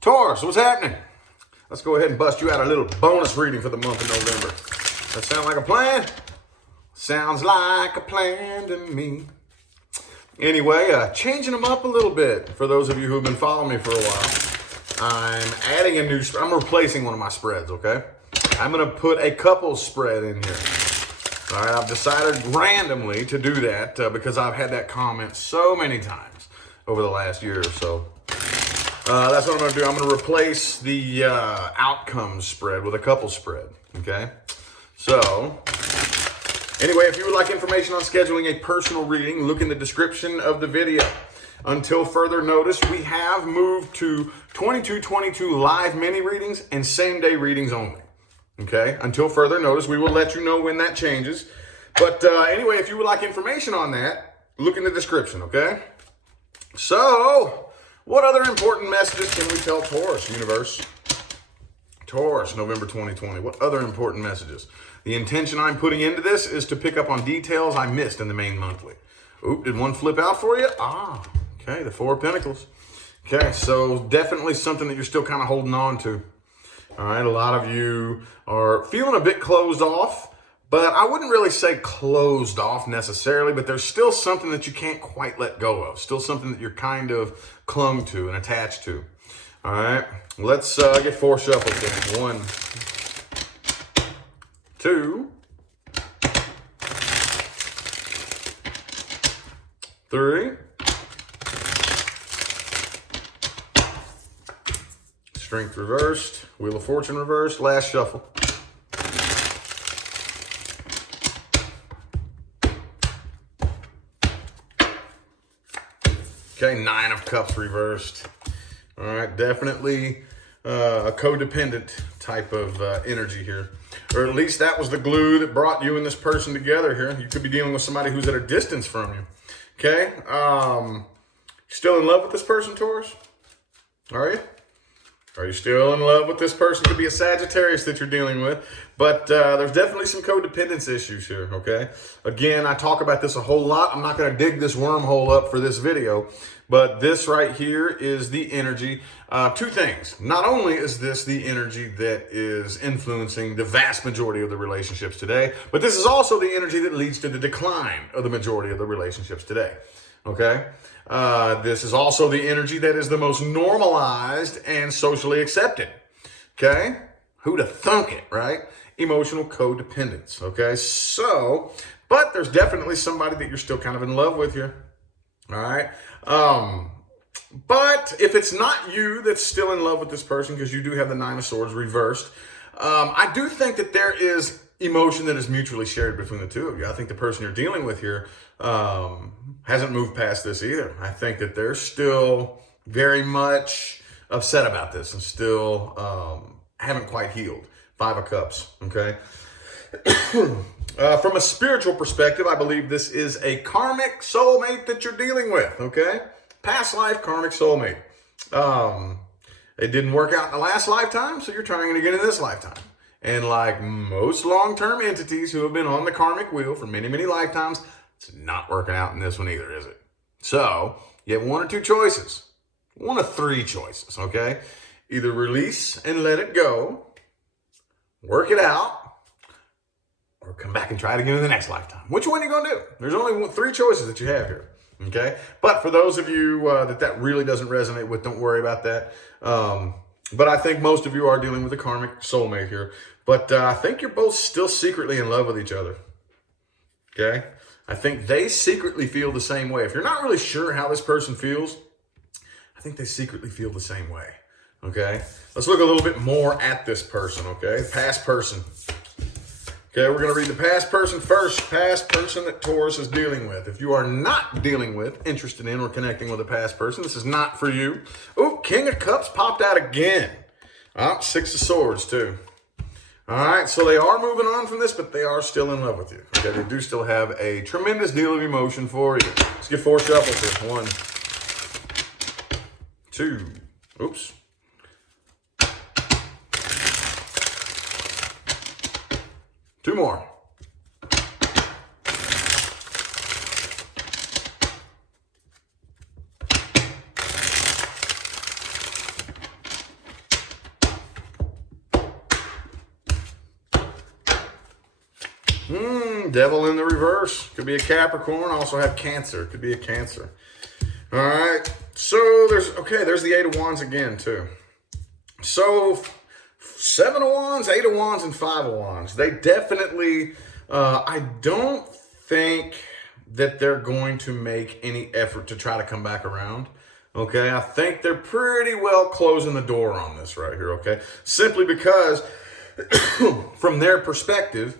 Taurus, what's happening? Let's go ahead and bust you out a little bonus reading for the month of November. That sound like a plan? Sounds like a plan to me. Anyway, changing them up a little bit for those of you who've been following me for a while. I'm adding a new, I'm replacing one of my spreads, okay? I'm going to put a couples spread in here. All right, I've decided randomly to do that because I've had that comment so many times over the last year or so. That's what I'm going to do. I'm going to replace the outcomes spread with a couple spread, okay? So, anyway, if you would like information on scheduling a personal reading, look in the description of the video. Until further notice, we have moved to 22/22 live mini readings and same-day readings only, okay? Until further notice, we will let you know when that changes. But anyway, if you would like information on that, look in the description, okay? So, what other important messages can we tell Taurus, universe? Taurus, November 2020. What other important messages? The intention I'm putting into this is to pick up on details I missed in the main monthly. Oop, did one flip out for you? Okay, the Four of Pentacles. Okay, so definitely something that you're still kind of holding on to. All right, a lot of you are feeling a bit closed off, but I wouldn't really say closed off necessarily, but there's still something that you can't quite let go of. Still something that you're kind of clung to and attached to. All right, let's get four shuffles in. 1, 2, 3. Strength reversed. Wheel of Fortune reversed. Last shuffle. Okay, 9 of Cups reversed. All right, definitely a codependent type of energy here. Or at least that was the glue that brought you and this person together here. You could be dealing with somebody who's at a distance from you. Okay, still in love with this person, Taurus? Are you? Are you still in love with this person? Could be a Sagittarius that you're dealing with, but there's definitely some codependence issues here, okay? Again, I talk about this a whole lot. I'm not going to dig this wormhole up for this video, but this right here is the energy. Two things. Not only is this the energy that is influencing the vast majority of the relationships today, but this is also the energy that leads to the decline of the majority of the relationships today, okay? This is also the energy that is the most normalized and socially accepted. Okay? Who'da thunk it, right? Emotional codependence. Okay? So, but there's definitely somebody that you're still kind of in love with here. All right? But if it's not you that's still in love with this person, because you do have the 9 of Swords reversed, I do think that there is emotion that is mutually shared between the two of you. I think the person you're dealing with here hasn't moved past this either. I think that they're still very much upset about this and still haven't quite healed. 5 of Cups, okay? From a spiritual perspective, I believe this is a karmic soulmate that you're dealing with, okay? Past life karmic soulmate. It didn't work out in the last lifetime, so you're trying it again in this lifetime. And like most long-term entities who have been on the karmic wheel for many, many lifetimes, it's not working out in this one either, is it? So you have 1 or 2 choices. 1 of 3 choices, okay? Either release and let it go, work it out, or come back and try it again in the next lifetime. Which one are you going to do? There's only 3 choices that you have here, okay? But for those of you that really doesn't resonate with, don't worry about that. But I think most of you are dealing with a karmic soulmate here. But I think you're both still secretly in love with each other. Okay? I think they secretly feel the same way. If you're not really sure how this person feels, I think they secretly feel the same way. Okay? Let's look a little bit more at this person, okay? Past person. Okay, we're going to read the past person first. Past person that Taurus is dealing with. If you are not dealing with, interested in, or connecting with a past person, this is not for you. Oh, King of Cups popped out again. 6 of Swords, too. All right, so they are moving on from this, but they are still in love with you. Okay, they do still have a tremendous deal of emotion for you. Let's get 4 shuffles here. 1, 2, oops. 2 more. Devil in the reverse. Could be a Capricorn. Also have Cancer. Could be a Cancer. All right. So there's the Eight of Wands again too. So 7 of Wands, 8 of Wands, and 5 of Wands. They definitely, I don't think that they're going to make any effort to try to come back around. Okay, I think they're pretty well closing the door on this right here, okay? Simply because from their perspective,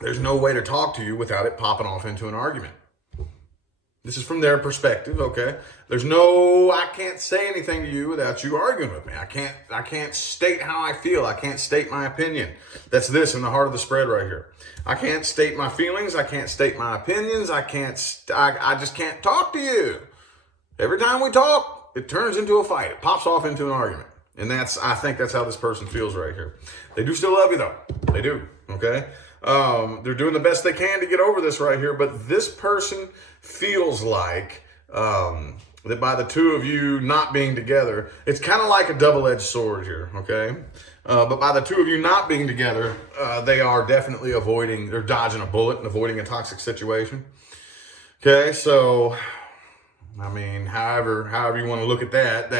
there's no way to talk to you without it popping off into an argument. This is from their perspective, okay? I can't say anything to you without you arguing with me. I can't state how I feel. I can't state my opinion. That's this in the heart of the spread right here. I can't state my feelings. I can't state my opinions. I just can't talk to you. Every time we talk, it turns into a fight. It pops off into an argument. And I think that's how this person feels right here. They do still love you though. They do, okay? They're doing the best they can to get over this right here, but this person feels like that by the two of you not being together, it's kind of like a double-edged sword here, okay? But by the two of you not being together, they are definitely they're dodging a bullet and avoiding a toxic situation. Okay, so, I mean, however you want to look at that,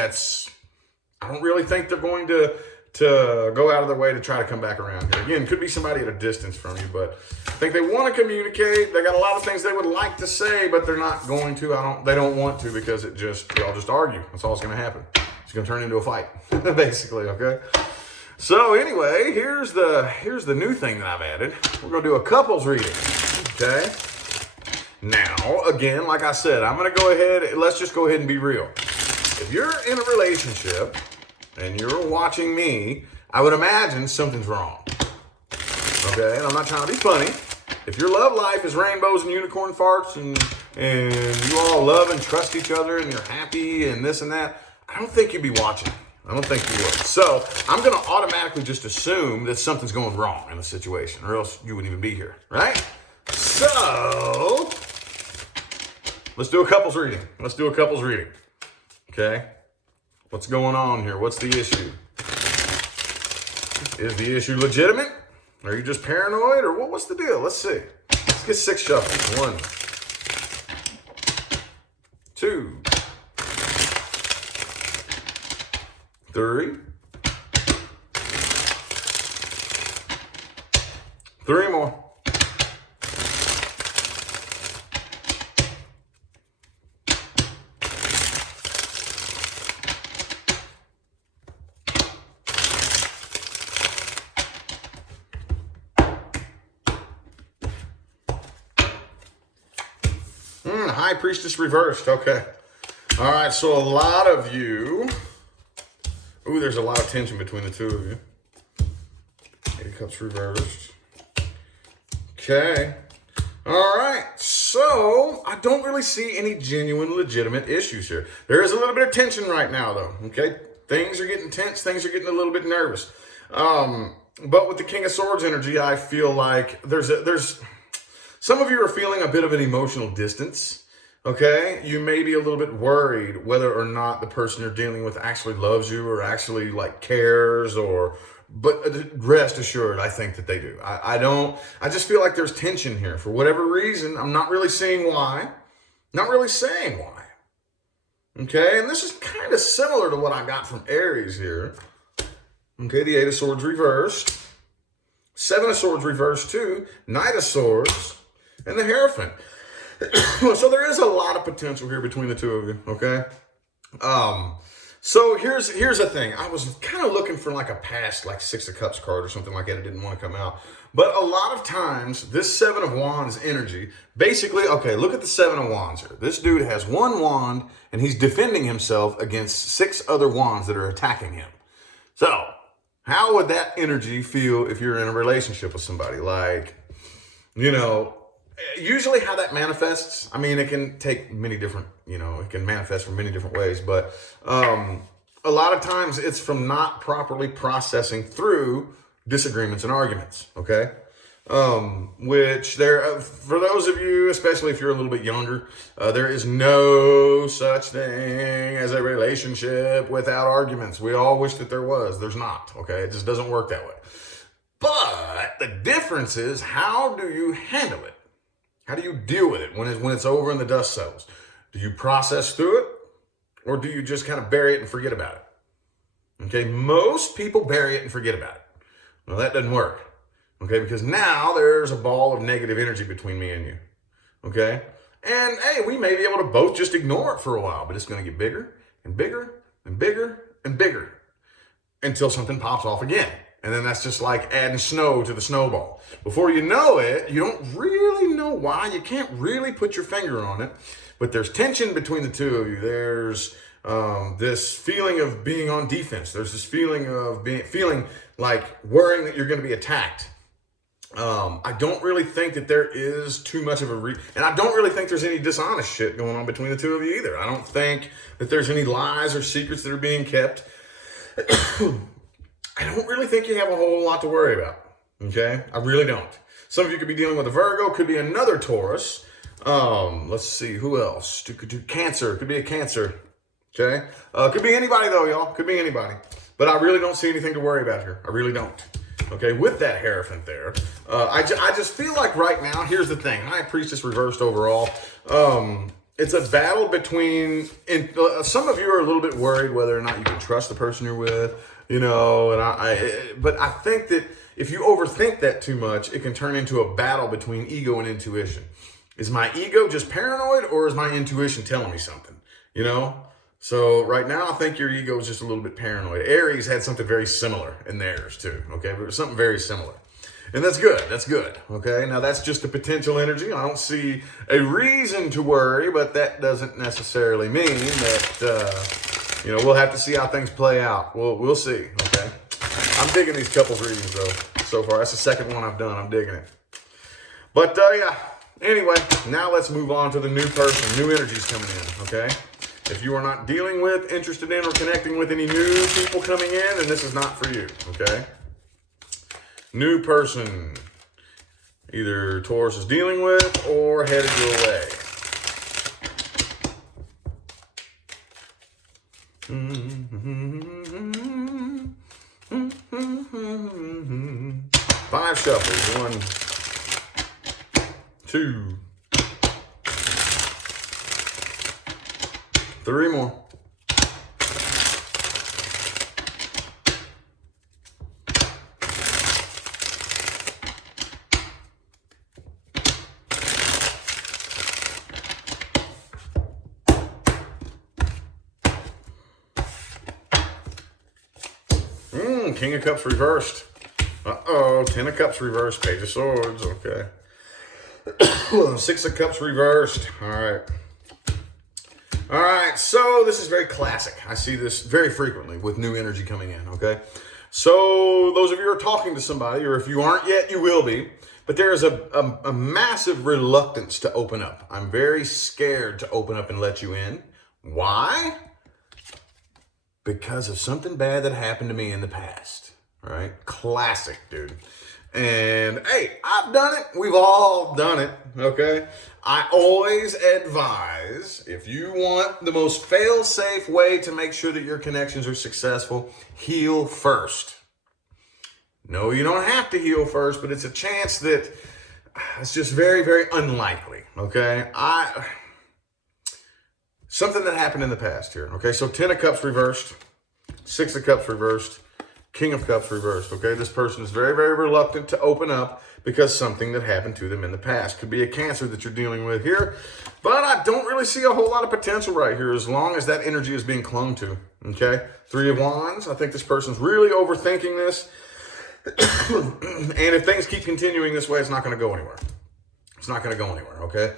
I don't really think they're going to go out of their way to try to come back around here. Again, could be somebody at a distance from you, but I think they want to communicate. They got a lot of things they would like to say, but they're not going to. They don't want to because y'all just argue. That's all that's going to happen. It's going to turn into a fight, basically, okay? So anyway, here's the new thing that I've added. We're going to do a couples reading, okay? Now, again, like I said, let's just go ahead and be real. If you're in a relationship and you're watching me, I would imagine something's wrong. Okay, and I'm not trying to be funny. If your love life is rainbows and unicorn farts and you all love and trust each other and you're happy and this and that, I don't think you'd be watching. I don't think you would. So I'm going to automatically just assume that something's going wrong in the situation, or else you wouldn't even be here, right? So let's do a couples reading. Okay? What's going on here? What's the issue? Is the issue legitimate? Are you just paranoid? Or what's the deal? Let's see. Let's get 6 shuffles. 1, 2, 3. 3 more. High Priestess reversed. Okay. All right. So a lot of you. Ooh, there's a lot of tension between the two of you. 8 of Cups reversed. Okay. All right. So I don't really see any genuine, legitimate issues here. There is a little bit of tension right now, though. Okay. Things are getting tense. Things are getting a little bit nervous. But with the King of Swords energy, I feel like there's some of you are feeling a bit of an emotional distance. Okay, you may be a little bit worried whether or not the person you're dealing with actually loves you or actually cares, but rest assured, I think that they do. I just feel like there's tension here for whatever reason. I'm not really seeing why. Not really saying why. Okay, and this is kind of similar to what I got from Aries here. Okay, the 8 of Swords reversed. 7 of Swords reversed too. Knight of Swords. And the Hierophant. So there is a lot of potential here between the two of you, okay? So here's the thing. I was kind of looking for a past 6 of Cups card or something like that. It didn't want to come out. But a lot of times, this 7 of Wands energy, basically, okay, look at the 7 of Wands here. This dude has 1 wand, and he's defending himself against 6 other wands that are attacking him. So how would that energy feel if you're in a relationship with somebody? Usually how that manifests, it can take many different, it can manifest from many different ways, but a lot of times it's from not properly processing through disagreements and arguments, okay? Which for those of you, especially if you're a little bit younger, there is no such thing as a relationship without arguments. We all wish that there was. There's not, okay? It just doesn't work that way. But the difference is, how do you handle it? How do you deal with it when it's over and the dust settles? Do you process through it, or do you just kind of bury it and forget about it? Okay, most people bury it and forget about it. Well, that doesn't work. Okay, because now there's a ball of negative energy between me and you. Okay, and hey, we may be able to both just ignore it for a while, but it's going to get bigger and bigger and bigger and bigger until something pops off again. And then that's just like adding snow to the snowball. Before you know it, you don't really know why. You can't really put your finger on it. But there's tension between the two of you. There's this feeling of being on defense. There's this feeling of feeling like worrying that you're going to be attacked. I don't really think that there is too much of and I don't really think there's any dishonest shit going on between the two of you either. I don't think that there's any lies or secrets that are being kept. I don't really think you have a whole lot to worry about. Okay? I really don't. Some of you could be dealing with a Virgo, could be another Taurus. Let's see, who else? Could do Cancer, could be a Cancer. Okay? Could be anybody though, y'all. Could be anybody. But I really don't see anything to worry about here. I really don't. Okay, with that Hierophant there, I just feel like right now, here's the thing. High Priestess reversed overall. It's a battle between, some of you are a little bit worried whether or not you can trust the person you're with, you know, but I think that if you overthink that too much, it can turn into a battle between ego and intuition. Is my ego just paranoid, or is my intuition telling me something, you know? So right now, I think your ego is just a little bit paranoid. Aries had something very similar in theirs too, okay? But it was something very similar. And that's good, okay? Now that's just a potential energy. I don't see a reason to worry, but that doesn't necessarily mean that, you know, we'll have to see how things play out. We'll see, okay? I'm digging these couples readings though, so far. That's the second one I've done, I'm digging it. But yeah, anyway, now let's move on to the new person. New energies coming in, okay? If you are not dealing with, interested in, or connecting with any new people coming in, then this is not for you, okay? New person. Either Taurus is dealing with or headed your way. Five shuffles. 1, 2, 3 more. King of Cups reversed. Uh-oh, 10 of Cups reversed. Page of Swords, okay. 6 of Cups reversed. All right. All right, so this is very classic. I see this very frequently with new energy coming in, okay? So those of you who are talking to somebody, or if you aren't yet, you will be, but there is a massive reluctance to open up. I'm very scared to open up and let you in. Why? Because of something bad that happened to me in the past, all right? Classic, dude. And hey, I've done it. We've all done it, okay? I always advise, if you want the most fail-safe way to make sure that your connections are successful, heal first. No, you don't have to heal first, but it's a chance that it's just very, very unlikely, okay? Something that happened in the past here, okay? So 10 of Cups reversed, 6 of Cups reversed, King of Cups reversed, okay? This person is very, very reluctant to open up because something that happened to them in the past. Could be a Cancer that you're dealing with here, but I don't really see a whole lot of potential right here as long as that energy is being clung to, okay? 3 of Wands, I think this person's really overthinking this. And if things keep continuing this way, it's not going to go anywhere. It's not going to go anywhere, okay?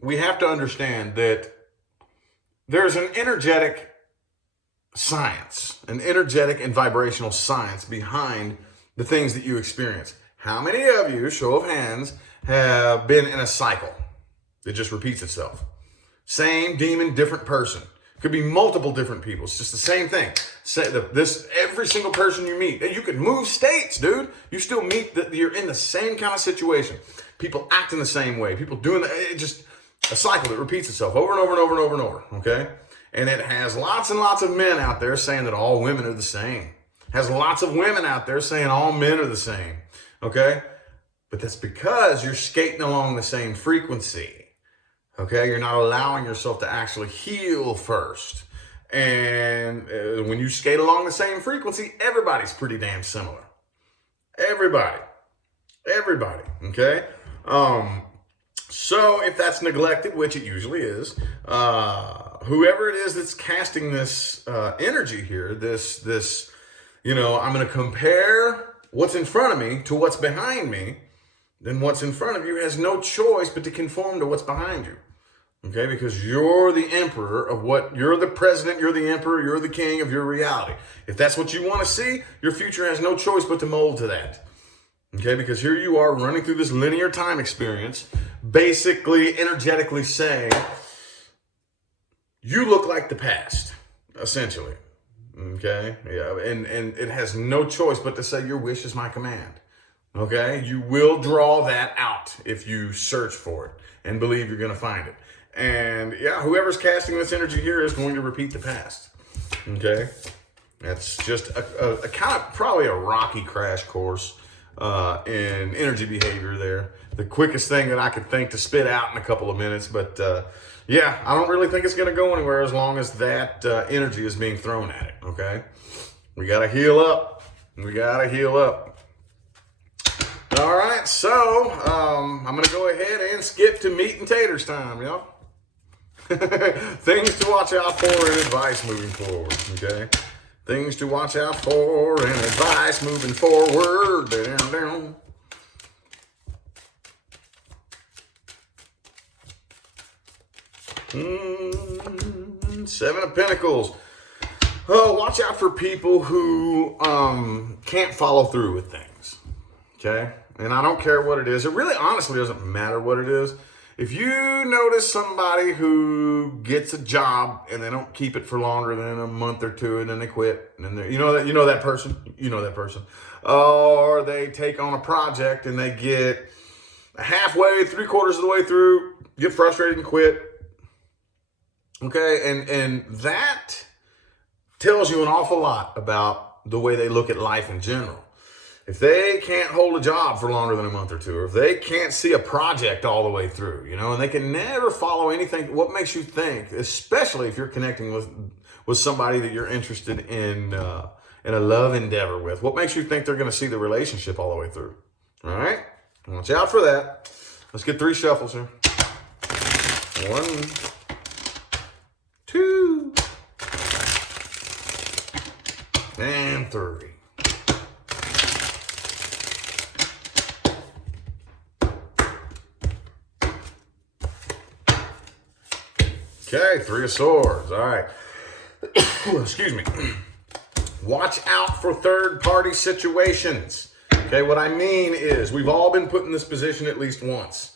We have to understand that there's an energetic science, an energetic and vibrational science behind the things that you experience. How many of you, show of hands, have been in a cycle that just repeats itself? Same demon, different person. Could be multiple different people. It's just the same thing. Every single person you meet, you could move states, dude. You still meet, you're in the same kind of situation. People acting the same way. People doing just a cycle that repeats itself over and over and over and over and over, okay? And it has lots and lots of men out there saying that all women are the same. Has lots of women out there saying all men are the same, okay? But that's because you're skating along the same frequency, okay? You're not allowing yourself to actually heal first. And when you skate along the same frequency, everybody's pretty damn similar. Everybody, okay? So if that's neglected, which it usually is, whoever it is that's casting this energy here, this, I'm going to compare what's in front of me to what's behind me, then what's in front of you has no choice but to conform to what's behind you. Okay, because you're the emperor of you're the president, you're the emperor, you're the king of your reality. If that's what you want to see, your future has no choice but to mold to that. Okay, because here you are running through this linear time experience, basically energetically saying, you look like the past, essentially. Okay, yeah, and it has no choice but to say your wish is my command. Okay, you will draw that out if you search for it and believe you're going to find it. And yeah, whoever's casting this energy here is going to repeat the past. Okay, that's just a kind of probably a rocky crash course in energy behavior there. The quickest thing that I could think to spit out in a couple of minutes, but yeah, I don't really think it's going to go anywhere as long as that energy is being thrown at it, okay? We got to heal up. All right, so I'm going to go ahead and skip to meat and taters time, y'all. Things to watch out for and advice moving forward, okay? Things to watch out for and advice moving forward. Down. Seven of Pentacles. Oh, watch out for people who can't follow through with things. Okay? And I don't care what it is. It really honestly doesn't matter what it is. If you notice somebody who gets a job and they don't keep it for longer than a month or two and then they quit, and then you know that person, or they take on a project and they get halfway, 3/4 of the way through, get frustrated and quit. Okay, and that tells you an awful lot about the way they look at life in general. If they can't hold a job for longer than a month or two, or if they can't see a project all the way through, and they can never follow anything, what makes you think, especially if you're connecting with somebody that you're interested in a love endeavor with, what makes you think they're going to see the relationship all the way through? All right? Watch out for that. Let's get 3 shuffles here. 1, 2, and 3. Okay, 3 of Swords. All right. Excuse me. Watch out for third-party situations. Okay, what I mean is we've all been put in this position at least once.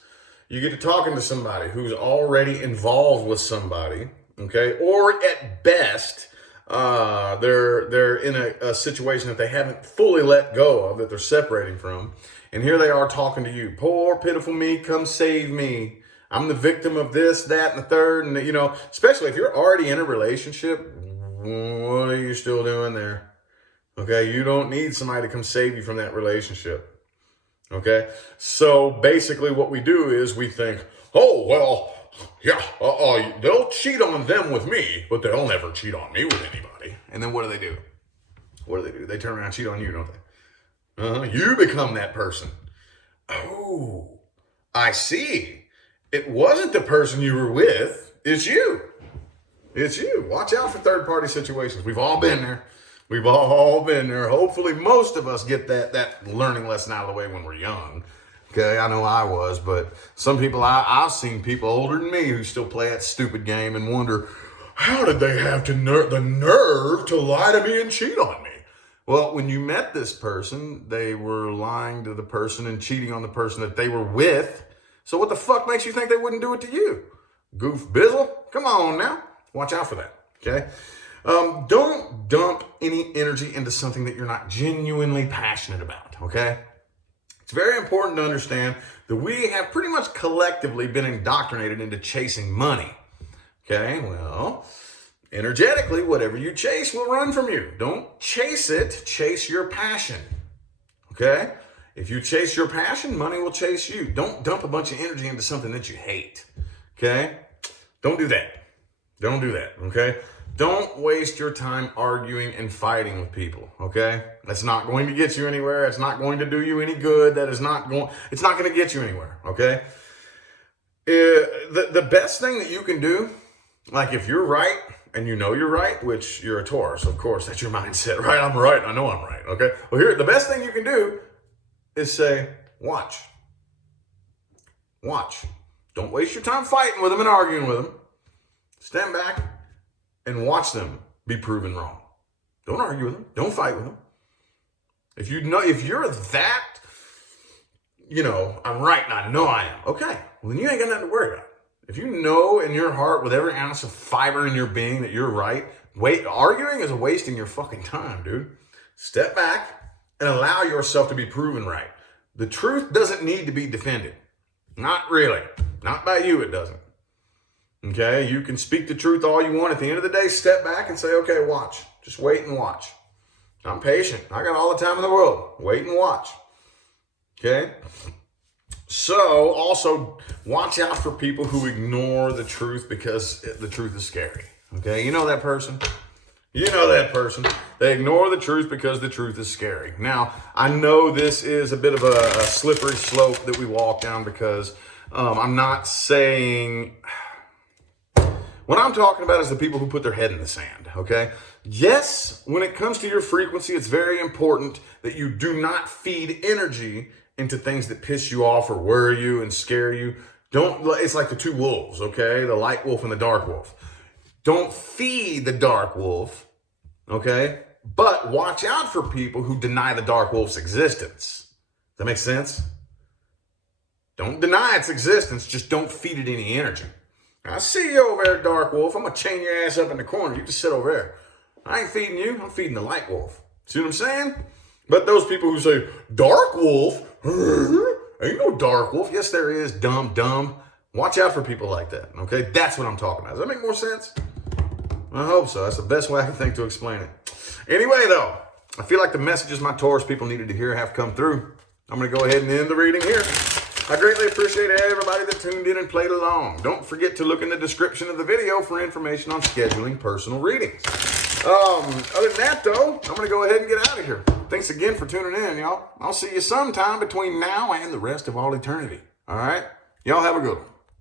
You get to talking to somebody who's already involved with somebody, okay, or at best, they're in a situation that they haven't fully let go of, that they're separating from, and here they are talking to you. Poor, pitiful me, come save me. I'm the victim of this, that, and the third. And, especially if you're already in a relationship, what are you still doing there? Okay, you don't need somebody to come save you from that relationship. Okay, so basically what we do is we think, oh, well, yeah, they'll cheat on them with me, but they'll never cheat on me with anybody. And then what do? They turn around and cheat on you, don't they? You become that person. Oh, I see. It wasn't the person you were with. It's you. Watch out for third-party situations. We've all been there. Hopefully most of us get that learning lesson out of the way when we're young. Okay, I know I was, but some people, I've seen people older than me who still play that stupid game and wonder, how did they have the nerve to lie to me and cheat on me? Well, when you met this person, they were lying to the person and cheating on the person that they were with. So what the fuck makes you think they wouldn't do it to you? Goof bizzle? Come on now. Watch out for that, okay? Don't dump any energy into something that you're not genuinely passionate about, okay? It's very important to understand that we have pretty much collectively been indoctrinated into chasing money, okay? Well, Energetically, whatever you chase will run from you. Don't chase it, chase your passion. Okay? If you chase your passion, money will chase you. Don't dump a bunch of energy into something that you hate. Okay? Don't do that. Don't do that. Okay? Don't waste your time arguing and fighting with people. Okay? That's not going to get you anywhere. It's not going to do you any good. It's not going to get you anywhere. Okay? The best thing that you can do, like if you're right and you know you're right, which you're a Taurus, of course, that's your mindset, right? I'm right. I know I'm right. Okay? Well, here, the best thing you can do is say, watch. Watch. Don't waste your time fighting with them and arguing with them. Stand back and watch them be proven wrong. Don't argue with them. Don't fight with them. If you're that, I'm right and I know I am. Okay. Well, then you ain't got nothing to worry about. If you know in your heart with every ounce of fiber in your being that you're right, arguing is wasting your fucking time, dude. Step back and allow yourself to be proven right. The truth doesn't need to be defended. Not really. Not by you, it doesn't. Okay? You can speak the truth all you want. At the end of the day, step back and say, okay, watch. Just wait and watch. I'm patient. I got all the time in the world. Wait and watch. Okay? So, also, watch out for people who ignore the truth because the truth is scary. Okay? You know that person? You know that person. They ignore the truth because the truth is scary. Now, I know this is a bit of a slippery slope that we walk down because I'm not saying... What I'm talking about is the people who put their head in the sand, okay? Yes, when it comes to your frequency, it's very important that you do not feed energy into things that piss you off or worry you and scare you. It's like the two wolves, okay? The light wolf and the dark wolf. Don't feed the dark wolf, okay? But watch out for people who deny the dark wolf's existence. Does that make sense? Don't deny its existence, just don't feed it any energy. I see you over there, dark wolf. I'm going to chain your ass up in the corner. You just sit over there. I ain't feeding you. I'm feeding the light wolf. See what I'm saying? But those people who say, dark wolf? Ain't no dark wolf. Yes, there is. Dumb. Watch out for people like that. Okay? That's what I'm talking about. Does that make more sense? I hope so. That's the best way I can think to explain it. Anyway, though, I feel like the messages my Taurus people needed to hear have come through. I'm going to go ahead and end the reading here. I greatly appreciate everybody that tuned in and played along. Don't forget to look in the description of the video for information on scheduling personal readings. Other than that, though, I'm going to go ahead and get out of here. Thanks again for tuning in, y'all. I'll see you sometime between now and the rest of all eternity. All right? Y'all have a good one.